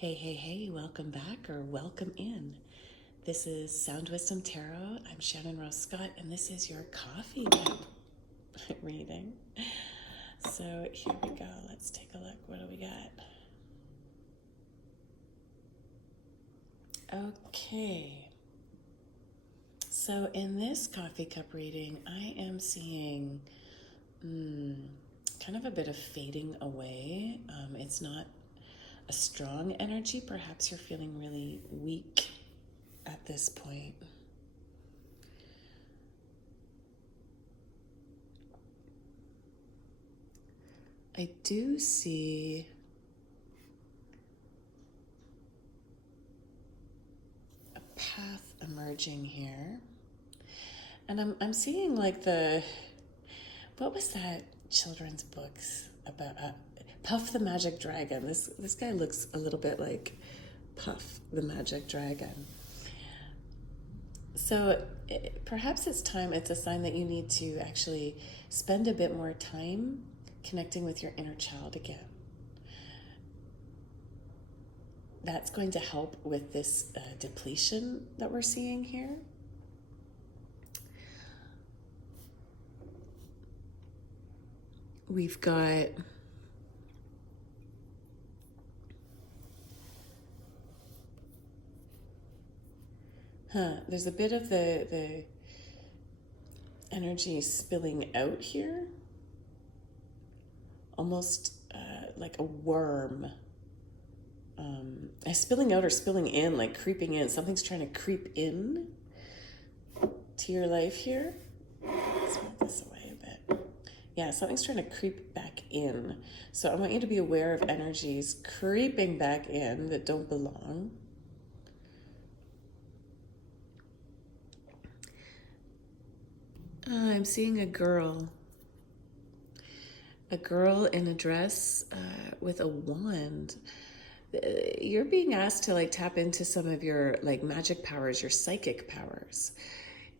Hey, hey, hey, welcome back or welcome in. This is Sound Wisdom Tarot. I'm Shannon Rose Scott, and this is your coffee cup reading. So here we go. Let's take a look. What do we got? Okay. So in this coffee cup reading, I am seeing kind of a bit of fading away. It's not a strong energy. Perhaps you're feeling really weak at this point. I do see a path emerging here. And I'm seeing like what was that children's books about? Puff the Magic Dragon. This guy looks a little bit like Puff the Magic Dragon. So perhaps it's a sign that you need to actually spend a bit more time connecting with your inner child again. That's going to help with this depletion that we're seeing here. We've got there's a bit of the energy spilling out here, almost like a worm. Spilling out or spilling in, like creeping in. Something's trying to creep in to your life here. Let's move this away a bit. Yeah, something's trying to creep back in. So I want you to be aware of energies creeping back in that don't belong. I'm seeing a girl in a dress with a wand. You're being asked to like tap into some of your like magic powers, your psychic powers.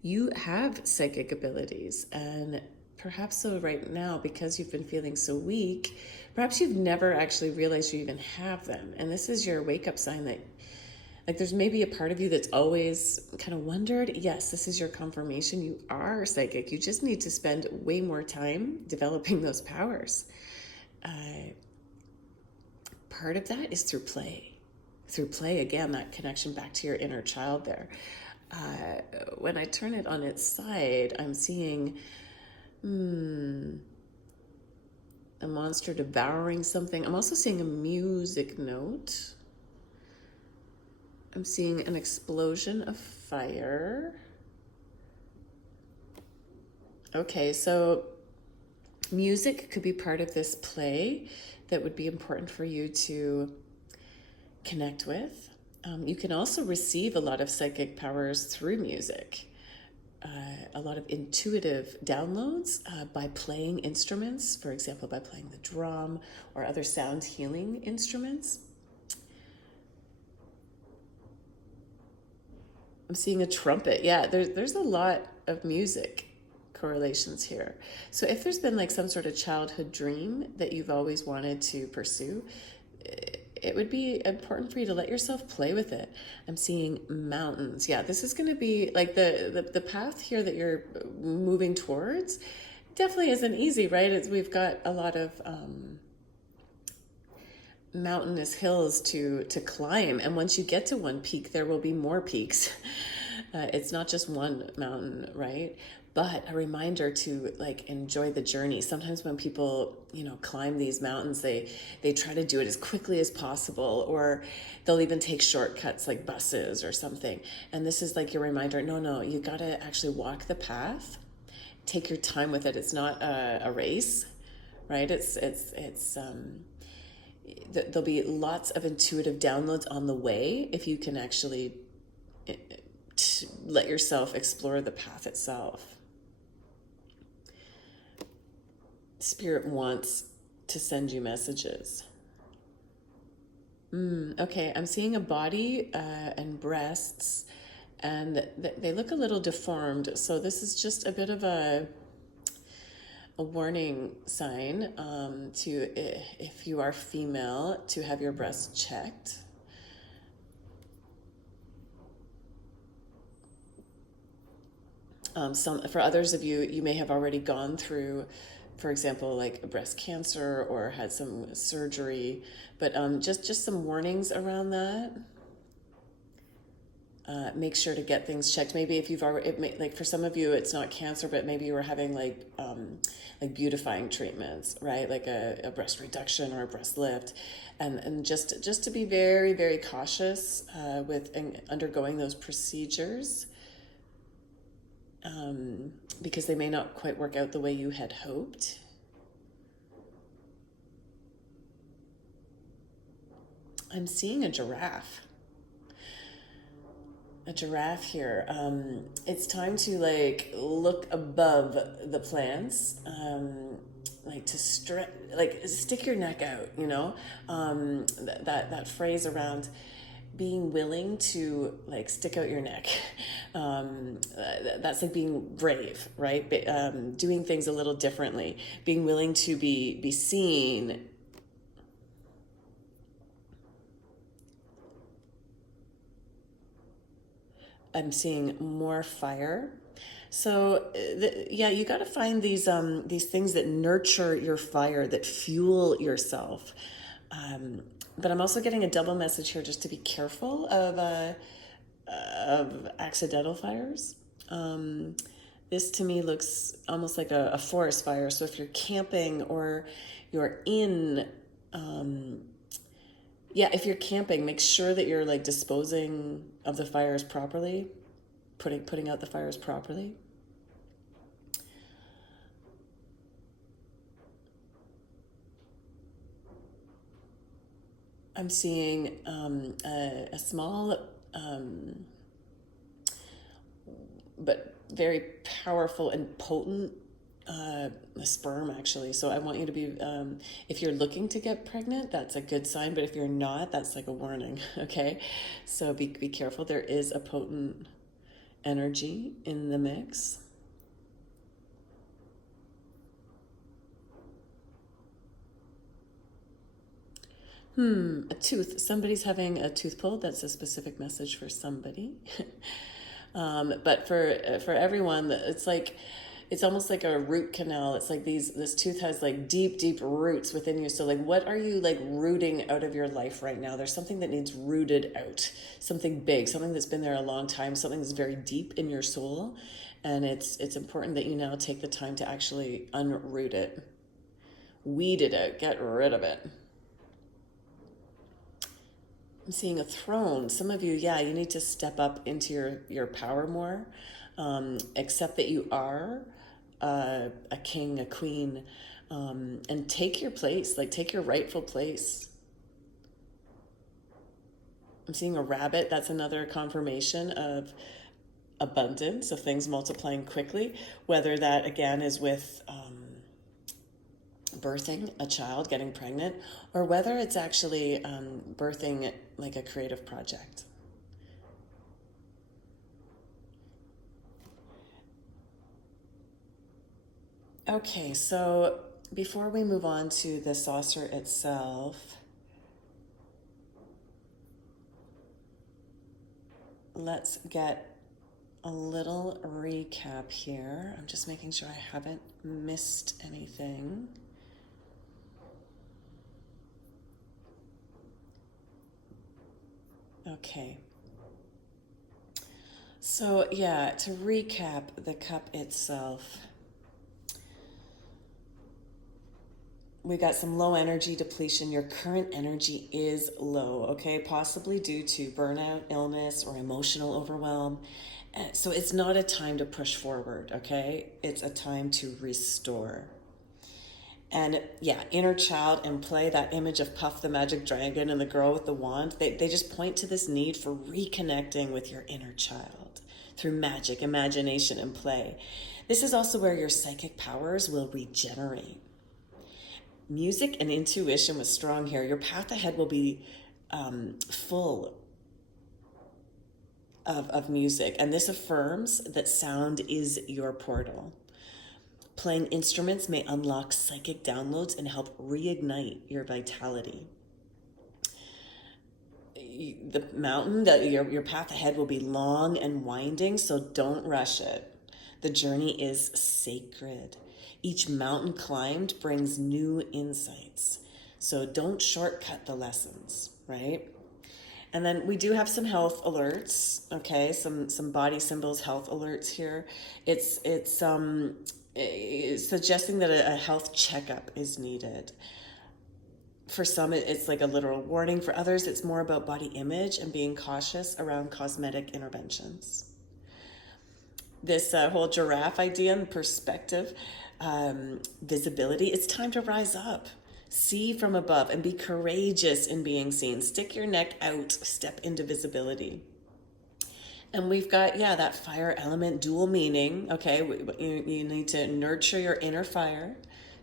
You have psychic abilities, and perhaps so right now, because you've been feeling so weak, perhaps you've never actually realized you even have them. And this is your wake-up sign that like there's maybe a part of you that's always kind of wondered, yes, this is your confirmation. You are psychic. You just need to spend way more time developing those powers. Part of that is through play. Through play, again, that connection back to your inner child there. When I turn it on its side, I'm seeing a monster devouring something. I'm also seeing a music note. I'm seeing an explosion of fire. Okay, so music could be part of this play that would be important for you to connect with. You can also receive a lot of psychic powers through music. A lot of intuitive downloads by playing instruments, for example, by playing the drum or other sound healing instruments. I'm seeing a trumpet. Yeah, there's a lot of music correlations here. So if there's been like some sort of childhood dream that you've always wanted to pursue, it would be important for you to let yourself play with it. I'm seeing mountains. Yeah, this is going to be like the path here that you're moving towards definitely isn't easy, right? We've got a lot of mountainous hills to climb, and once you get to one peak, there will be more peaks. It's not just one mountain, right? But a reminder to like enjoy the journey. Sometimes when people climb these mountains, they try to do it as quickly as possible, or they'll even take shortcuts like buses or something. And this is like your reminder, no, you got to actually walk the path, take your time with it. It's not a race, right? There'll be lots of intuitive downloads on the way if you can actually let yourself explore the path itself. Spirit wants to send you messages. Okay, I'm seeing a body and breasts, and they look a little deformed. So this is just a bit of a warning sign to, if you are female, to have your breasts checked. For others of you, you may have already gone through, for example, like breast cancer or had some surgery, but just some warnings around that. Make sure to get things checked. Maybe if you've already, like for some of you, it's not cancer, but maybe you were having like beautifying treatments, right? Like a breast reduction or a breast lift, and just to be very, very cautious with undergoing those procedures, because they may not quite work out the way you had hoped. I'm seeing a giraffe. A giraffe here. It's time to like look above the plants, like to stretch, like stick your neck out. You know, that phrase around being willing to like stick out your neck. That's like being brave, right? Doing things a little differently. Being willing to be seen. I'm seeing more fire. So yeah, you got to find these things that nurture your fire, that fuel yourself. But I'm also getting a double message here, just to be careful of accidental fires. This to me looks almost like a forest fire. So if you're camping or you're in yeah, if you're camping, make sure that you're like disposing of the fires properly, putting out the fires properly. I'm seeing a small but very powerful and potent sperm, actually. So I want you to be, if you're looking to get pregnant, that's a good sign. But if you're not, that's like a warning. Okay, so be careful. There is a potent energy in the mix. A tooth. Somebody's having a tooth pulled. That's a specific message for somebody. But for everyone, it's almost like a root canal. It's like this tooth has like deep roots within you. So like, what are you like rooting out of your life right now? There's something that needs rooted out, something big, something that's been there a long time, something that's very deep in your soul. And it's important that you now take the time to actually unroot it, weed it out, get rid of it. I'm seeing a throne. Some of you, yeah, you need to step up into your power more. Accept that you are a king, a queen, and take your place, like take your rightful place. I'm seeing a rabbit. That's another confirmation of abundance, of things multiplying quickly, whether that again is with birthing a child, getting pregnant, or whether it's actually birthing like a creative project. Okay, so before we move on to the saucer itself, let's get a little recap here. I'm just making sure I haven't missed anything. Okay. So yeah, to recap the cup itself, we got some low energy depletion. Your current energy is low, okay? Possibly due to burnout, illness, or emotional overwhelm. So it's not a time to push forward, okay? It's a time to restore. And yeah, inner child and play, that image of Puff the Magic Dragon and the girl with the wand, they just point to this need for reconnecting with your inner child through magic, imagination, and play. This is also where your psychic powers will regenerate. Music and intuition was strong here. Your path ahead will be full of music, and this affirms that sound is your portal. Playing instruments may unlock psychic downloads and help reignite your vitality. The mountain, your path ahead will be long and winding, so don't rush it. The journey is sacred. Each mountain climbed brings new insights. So don't shortcut the lessons, right? And then we do have some health alerts, okay? Some body symbols, health alerts here. It's suggesting that a health checkup is needed. For some, it's like a literal warning. For others, it's more about body image and being cautious around cosmetic interventions. This whole giraffe idea and perspective, visibility, it's time to rise up. See from above and be courageous in being seen. Stick your neck out, step into visibility. And we've got, that fire element, dual meaning, okay? You need to nurture your inner fire,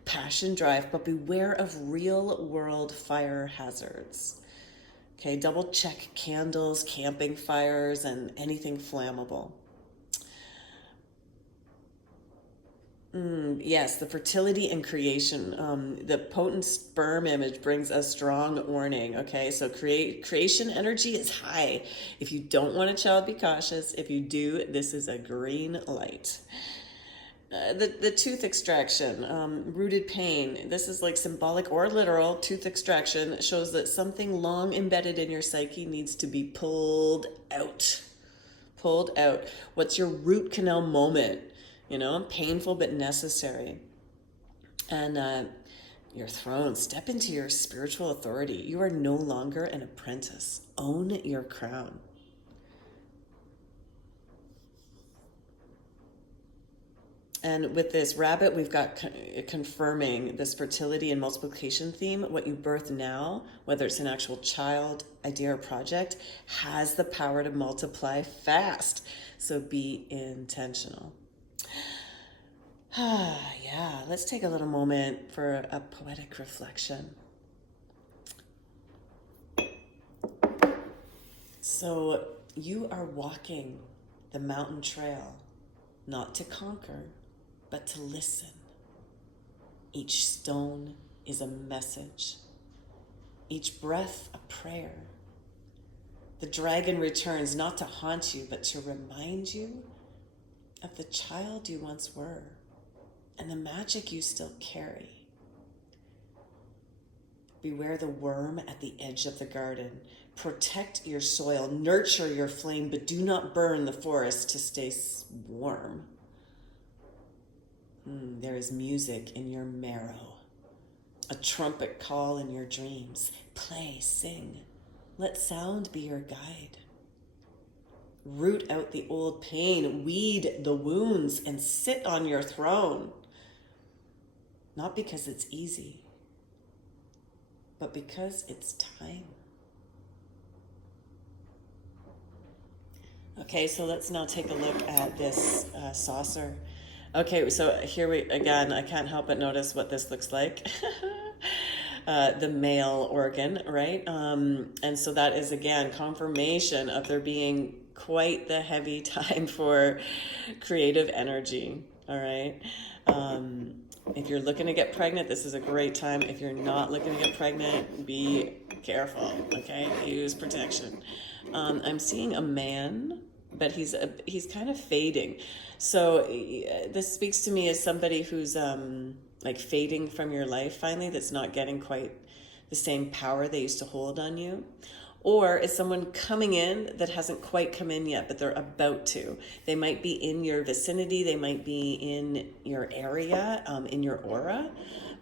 passion, drive, but beware of real world fire hazards. Okay, double check candles, camping fires, and anything flammable. Yes, the fertility and creation. The potent sperm image brings a strong warning. Okay, so creation energy is high. If you don't want a child, be cautious. If you do, this is a green light. The tooth extraction, rooted pain. This is like symbolic or literal. Tooth extraction shows that something long embedded in your psyche needs to be pulled out. Pulled out. What's your root canal moment? Painful but necessary. And your throne, step into your spiritual authority. You are no longer an apprentice. Own your crown. And with this rabbit, we've got confirming this fertility and multiplication theme. What you birth now, whether it's an actual child, idea, or project, has the power to multiply fast. So be intentional. Let's take a little moment for a poetic reflection. So you are walking the mountain trail, not to conquer, but to listen. Each stone is a message. Each breath a prayer. The dragon returns not to haunt you, but to remind you of the child you once were and the magic you still carry. Beware the worm at the edge of the garden. Protect your soil, nurture your flame, but do not burn the forest to stay warm. There is music in your marrow, a trumpet call in your dreams. Play, sing, let sound be your guide. Root out the old pain, weed the wounds, and sit on your throne. Not because it's easy, but because it's time. Okay, so let's now take a look at this saucer. Okay, so here again, I can't help but notice what this looks like. The male organ, right? And so that is, again, confirmation of there being quite the heavy time for creative energy, all right? If you're looking to get pregnant, this is a great time. If you're not looking to get pregnant, be careful, okay? Use protection. I'm seeing a man, but he's kind of fading. So this speaks to me as somebody who's like fading from your life finally, that's not getting quite the same power they used to hold on you. Or is someone coming in that hasn't quite come in yet, but they're about to. They might be in your vicinity, they might be in your area, in your aura,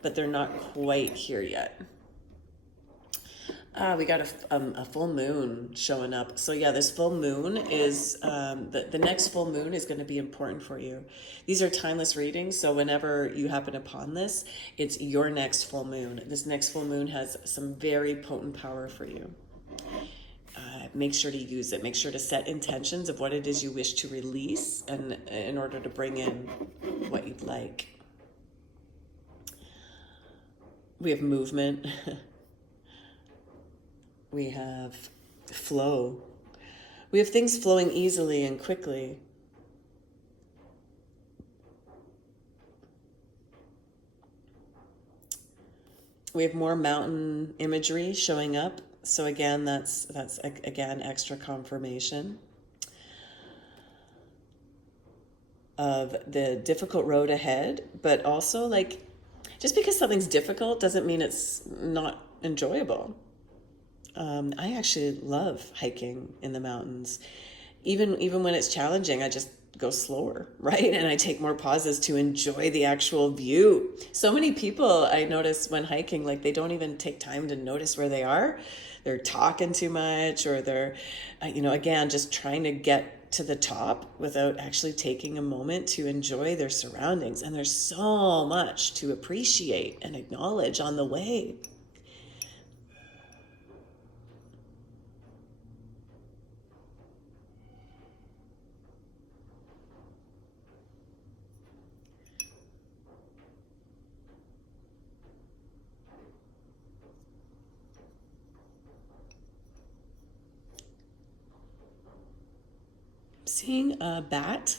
but they're not quite here yet. We got a full moon showing up. So yeah, this full moon is, the next full moon is going to be important for you. These are timeless readings, so whenever you happen upon this, it's your next full moon. This next full moon has some very potent power for you. Make sure to use it. Make sure to set intentions of what it is you wish to release, and in order to bring in what you'd like. We have movement. We have flow. We have things flowing easily and quickly. We have more mountain imagery showing up. So again, that's again extra confirmation. of the difficult road ahead, but also like just because something's difficult doesn't mean it's not enjoyable. I actually love hiking in the mountains. Even when it's challenging, I just go slower, right? And I take more pauses to enjoy the actual view. So many people I notice when hiking, like they don't even take time to notice where they are. They're talking too much, or they're, again, just trying to get to the top without actually taking a moment to enjoy their surroundings. And there's so much to appreciate and acknowledge on the way. Seeing a bat.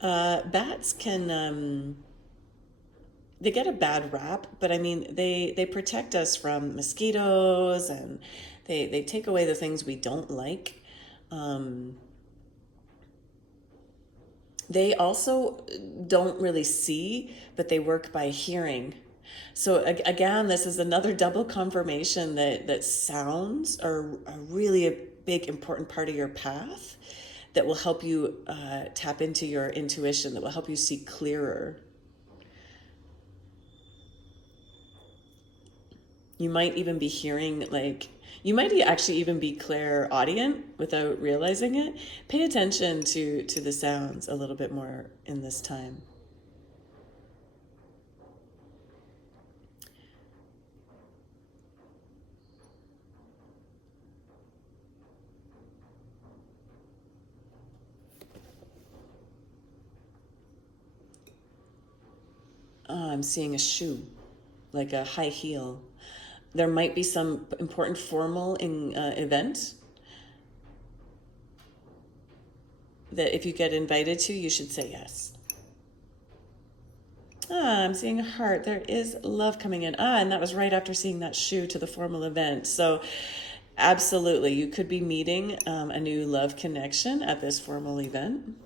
Bats can they get a bad rap, but I mean they protect us from mosquitoes, and they take away the things we don't like. Um, they also don't really see, but they work by hearing. So again, this is another double confirmation that sounds are really a big important part of your path that will help you tap into your intuition, that will help you see clearer. You might even be hearing, like, you might actually even be clairaudient without realizing it. Pay attention to the sounds a little bit more in this time. I'm seeing a shoe, like a high heel. There might be some important formal event that if you get invited to, you should say yes. I'm seeing a heart. There is love coming in. And that was right after seeing that shoe to the formal event. So absolutely, you could be meeting a new love connection at this formal event.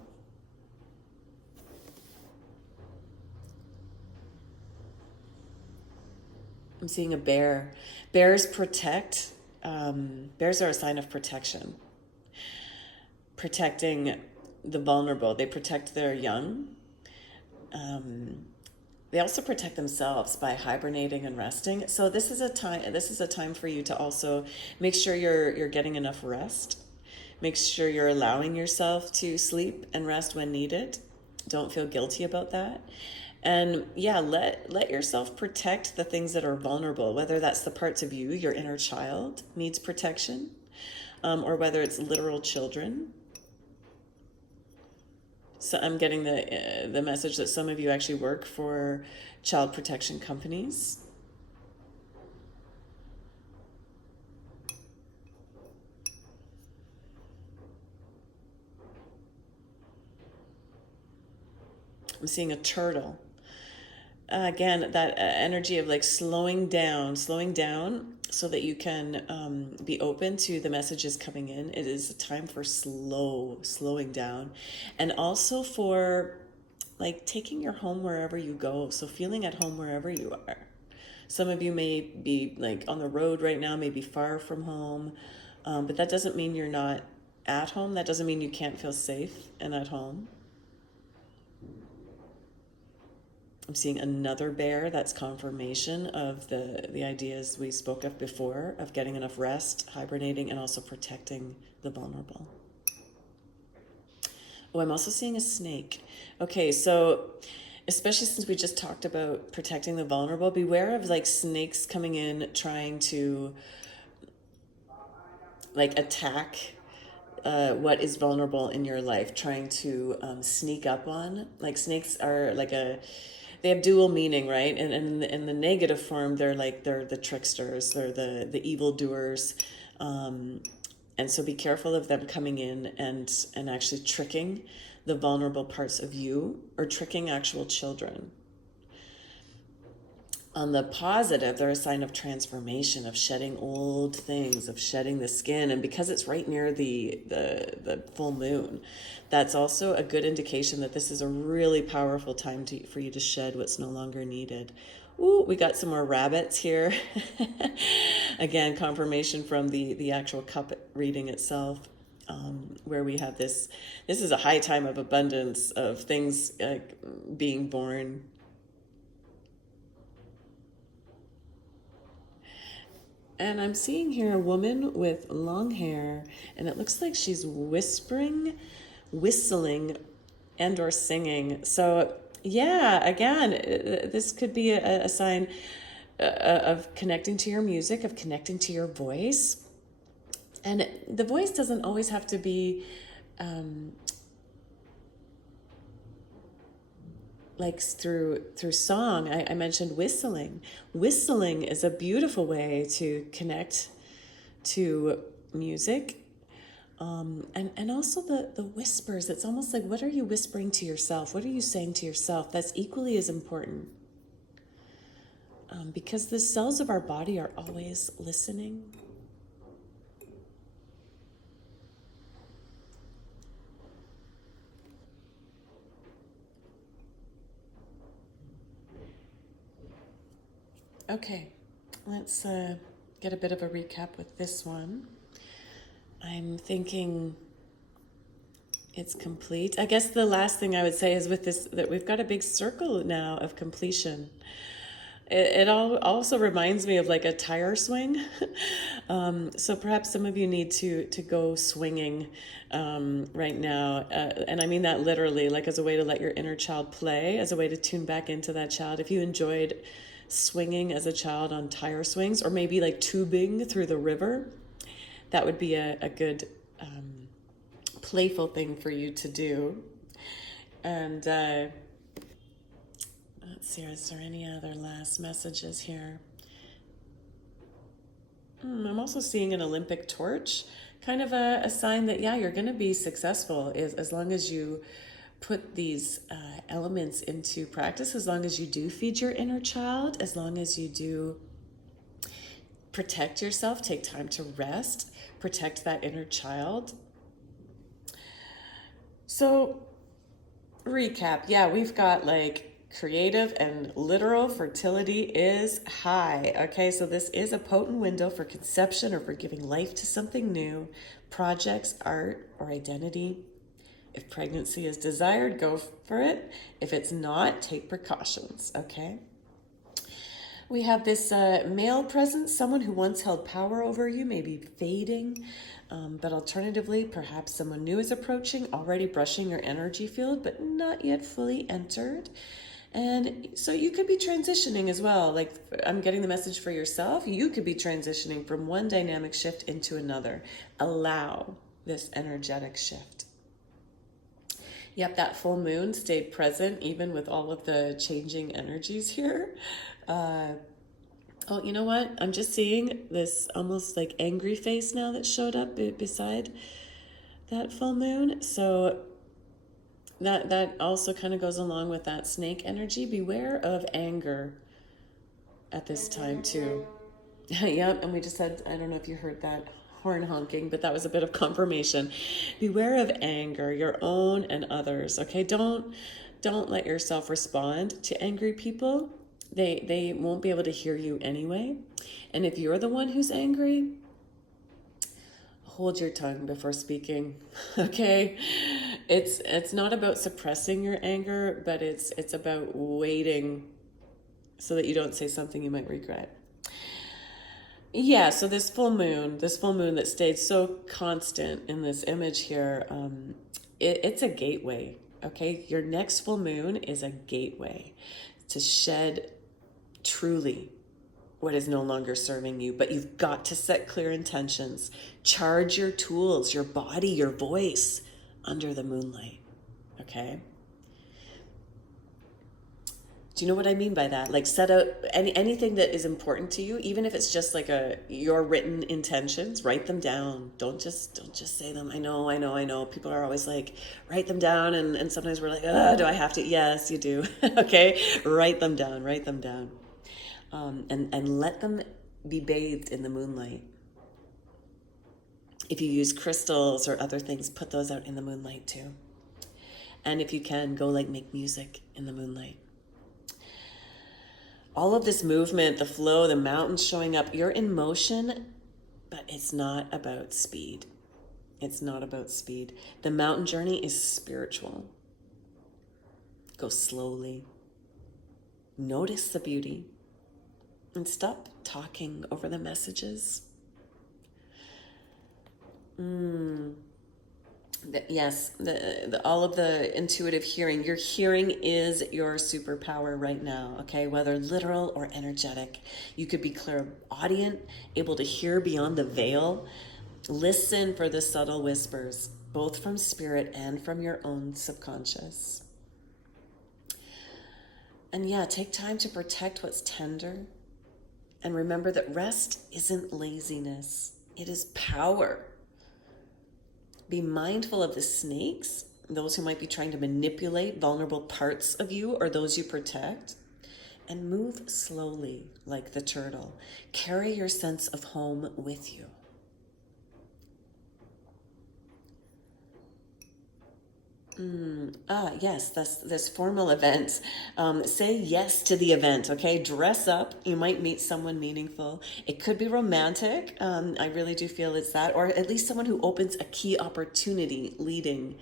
I'm seeing a bear. Bears protect. Bears are a sign of protection, protecting the vulnerable. They protect their young. They also protect themselves by hibernating and resting. So this is a time. This is a time for you to also make sure you're getting enough rest. Make sure you're allowing yourself to sleep and rest when needed. Don't feel guilty about that. And yeah, let yourself protect the things that are vulnerable, whether that's the parts of you, your inner child needs protection, or whether it's literal children. So I'm getting the message that some of you actually work for child protection companies. I'm seeing a turtle. Again, that energy of like slowing down so that you can be open to the messages coming in. It is a time for slowing down, and also for like taking your home wherever you go. So feeling at home wherever you are. Some of you may be like on the road right now, maybe far from home, but that doesn't mean you're not at home. That doesn't mean you can't feel safe and at home. I'm seeing another bear. That's confirmation of the ideas we spoke of before, of getting enough rest, hibernating, and also protecting the vulnerable. Oh, I'm also seeing a snake. Okay, so especially since we just talked about protecting the vulnerable, beware of like snakes coming in trying to like attack what is vulnerable in your life, trying to sneak up on. Like snakes are like they have dual meaning, right? And in the negative form, they're the tricksters, they're the evildoers. And so be careful of them coming in and actually tricking the vulnerable parts of you, or tricking actual children. On the positive, they're a sign of transformation, of shedding old things, of shedding the skin. And because it's right near the full moon, that's also a good indication that this is a really powerful time for you to shed what's no longer needed. Ooh, we got some more rabbits here. Again, confirmation from the actual cup reading itself. Where we have this is a high time of abundance, of things being born. And I'm seeing here a woman with long hair, and it looks like she's whispering, whistling, and or singing. So yeah, again, this could be a sign of connecting to your music, of connecting to your voice. And the voice doesn't always have to be like through song. I mentioned whistling. Whistling is a beautiful way to connect to music. And also the whispers. It's almost like, what are you whispering to yourself? What are you saying to yourself? That's equally as important. Because the cells of our body are always listening. Okay, let's get a bit of a recap with this one. I'm thinking it's complete. I guess the last thing I would say is with this, that we've got a big circle now of completion. It all also reminds me of like a tire swing. So perhaps some of you need to go swinging right now. And I mean that literally, like as a way to let your inner child play, as a way to tune back into that child. If you enjoyed swinging as a child on tire swings, or maybe like tubing through the river, that would be a good playful thing for you to do. And let's see, is there any other last messages here? I'm also seeing an Olympic torch, kind of a sign that, yeah, you're going to be successful as long as you put these elements into practice, as long as you do feed your inner child, as long as you do protect yourself, take time to rest, protect that inner child. So recap, yeah, we've got like creative and literal fertility is high. Okay, so this is a potent window for conception or for giving life to something new, projects, art, or identity. If pregnancy is desired, go for it. If it's not, take precautions, okay? We have this male presence, someone who once held power over you, maybe fading, but alternatively, perhaps someone new is approaching, already brushing your energy field, but not yet fully entered. And so you could be transitioning as well. Like I'm getting the message for yourself. You could be transitioning from one dynamic shift into another. Allow this energetic shift. Yep, that full moon stayed present even with all of the changing energies here. Oh, you know what? I'm just seeing this almost like angry face now that showed up beside that full moon. So that also kind of goes along with that snake energy. Beware of anger at this time too. Yep, and we just had, I don't know if you heard that horn honking, but that was a bit of confirmation. Beware of anger, your own and others. Okay, don't let yourself respond to angry people. They won't be able to hear you anyway. And if you're the one who's angry, hold your tongue before speaking. Okay, it's not about suppressing your anger, but it's about waiting so that you don't say something you might regret. Yeah, so this full moon that stayed so constant in this image here, it's a gateway, okay? Your next full moon is a gateway to shed truly what is no longer serving you, but you've got to set clear intentions. Charge your tools, your body, your voice under the moonlight, okay? Do you know what I mean by that? Like set out anything that is important to you, even if it's just like your written intentions, write them down. Don't just say them. I know. People are always like, write them down. And sometimes we're like, do I have to? Yes, you do. Okay. Write them down. and let them be bathed in the moonlight. If you use crystals or other things, put those out in the moonlight too. And if you can, go like make music in the moonlight. All of this movement, the flow, the mountains showing up, you're in motion, but it's not about speed. It's not about speed. The mountain journey is spiritual. Go slowly. Notice the beauty and stop talking over the messages. Yes, all of the intuitive hearing. Your hearing is your superpower right now, okay? Whether literal or energetic. You could be clairaudient, able to hear beyond the veil. Listen for the subtle whispers, both from spirit and from your own subconscious. And yeah, take time to protect what's tender. And remember that rest isn't laziness, it is power. Be mindful of the snakes, those who might be trying to manipulate vulnerable parts of you or those you protect. And move slowly like the turtle. Carry your sense of home with you. Yes, this formal event. Say yes to the event, okay? Dress up. You might meet someone meaningful. It could be romantic. I really do feel it's that. Or at least someone who opens a key opportunity leading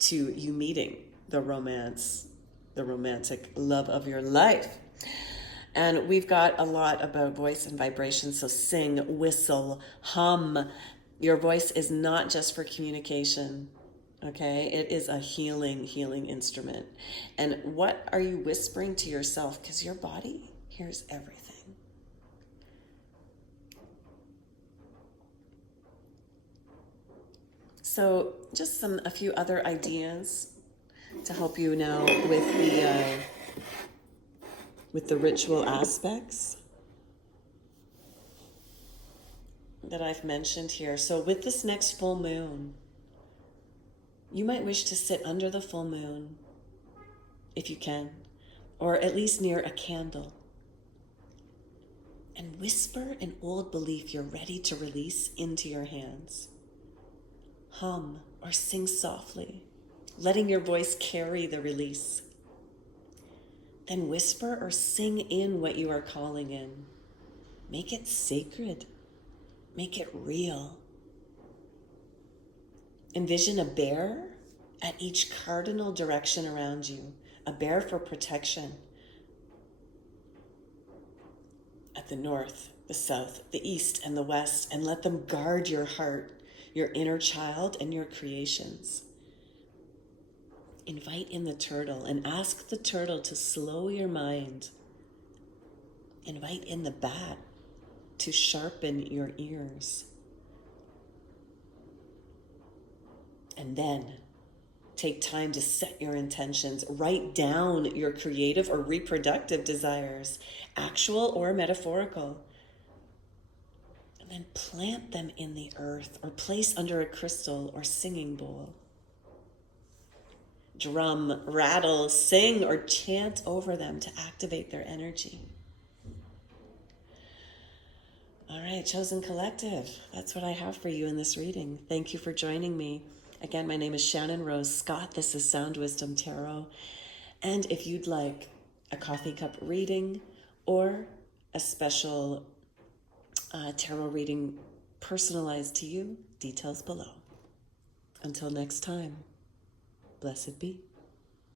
to you meeting the romance, the romantic love of your life. And we've got a lot about voice and vibration, so sing, whistle, hum. Your voice is not just for communication. Okay, it is a healing instrument. And what are you whispering to yourself? Because your body hears everything. So just a few other ideas to help you now with the ritual aspects that I've mentioned here. So with this next full moon, you might wish to sit under the full moon, if you can, or at least near a candle, and whisper an old belief you're ready to release into your hands. Hum or sing softly, letting your voice carry the release. Then whisper or sing in what you are calling in. Make it sacred. Make it real. Envision a bear at each cardinal direction around you, a bear for protection. At the north, the south, the east, and the west, and let them guard your heart, your inner child, and your creations. Invite in the turtle and ask the turtle to slow your mind. Invite in the bat to sharpen your ears. And then take time to set your intentions. Write down your creative or reproductive desires, actual or metaphorical. And then plant them in the earth or place under a crystal or singing bowl. Drum, rattle, sing, or chant over them to activate their energy. All right, Chosen Collective, that's what I have for you in this reading. Thank you for joining me. Again, my name is Shannon Rose Scott. This is Sound Wisdom Tarot. And if you'd like a coffee cup reading or a special tarot reading personalized to you, details below. Until next time, blessed be.